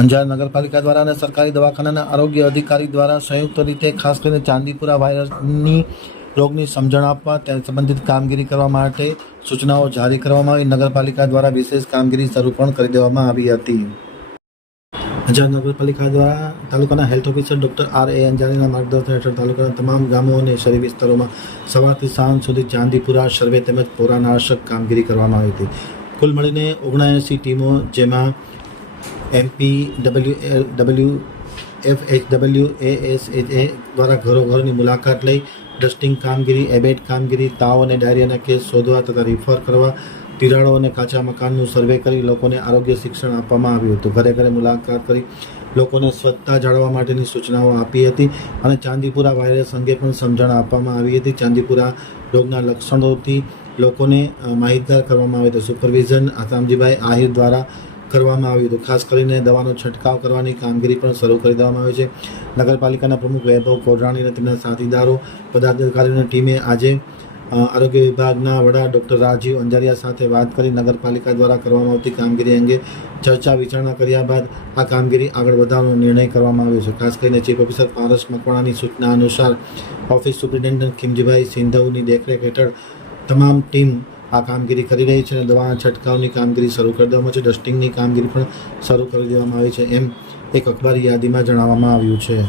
અંજાર નગરપાલિકા દ્વારા અને સરકારી દવાખાનાના આરોગ્ય અધિકારી દ્વારા સંયુક્ત રીતે ખાસ કરીને ચાંદીપુરા વાયરસની રોગની સમજણ આપવા તે સંબંધિત કામગીરી કરવા માટે સૂચનાઓ જારી કરવામાં આવી. નગરપાલિકા દ્વારા વિશેષ કામગીરી શરૂ પણ કરી દેવામાં આવી હતી. અંજાર નગરપાલિકા દ્વારા તાલુકાના health officer doctor R A અંજારીના માર્ગદર્શન હેઠળ તાલુકાના તમામ ગામો અને શહેરી વિસ્તારોમાં સવારથી સાંજ સુધી ચાંદીપુરા સર્વે તેમજ પોરાનાશક કામગીરી કરવામાં આવી હતી. કુલ મળીને ઓગણએંસી ટીમો જેમાં MP W W F H W A S H A દ્વારા ઘરો ઘરોની મુલાકાત લઈ ડસ્ટિંગ કામગીરી, એબેટ કામગીરી, તાવ અને ડાયરિયાના કેસ શોધવા તથા રિફર કરવા, તિરાડો અને કાચા મકાનનું સર્વે કરી લોકોને આરોગ્ય શિક્ષણ આપવામાં આવ્યું હતું. ઘરે ઘરે મુલાકાત કરી લોકોને સ્વચ્છતા જાળવવા માટેની સૂચનાઓ આપી હતી અને ચાંદીપુરા વાયરસ અંગે પણ સમજણ આપવામાં આવી હતી. ચાંદીપુરા રોગના લક્ષણોથી લોકોને માહિતગાર કરવામાં આવ્યા હતા સુપરવિઝન આસામજીભાઈ આહિર દ્વારા કરવામાં આવ્યું હતું ખાસ કરીને દવાનો છંટકાવ કરવાની કામગીરી પણ શરૂ કરી દેવામાં આવી છે. નગરપાલિકાના પ્રમુખ વૈભવ કોડરાણી અને તેમના સાથીદારો, પદાધિકારીઓની ટીમે આજે આરોગ્ય વિભાગના વડા ડૉક્ટર રાજીવ અંજારિયા સાથે વાત કરી નગરપાલિકા દ્વારા કરવામાં આવતી કામગીરી અંગે ચર્ચા વિચારણા કર્યા બાદ આ કામગીરી આગળ વધારવાનો નિર્ણય કરવામાં આવ્યો છે. ખાસ કરીને ચીફ ઓફિસર પારસ મકવાણાની સૂચના અનુસાર ઓફિસ સુપ્રિન્ટેન્ડન્ટ ખીમજીભાઈ સિંધવની દેખરેખ હેઠળ તમામ ટીમ આ કામગીરી કરી રહી છે અને દવાના છંટકાવની કામગીરી શરૂ કરી દેવામાં છે. ડસ્ટિંગની કામગીરી પણ શરૂ કરી દેવામાં આવી છે, એમ એક અખબારી યાદીમાં જણાવવામાં આવ્યું છે.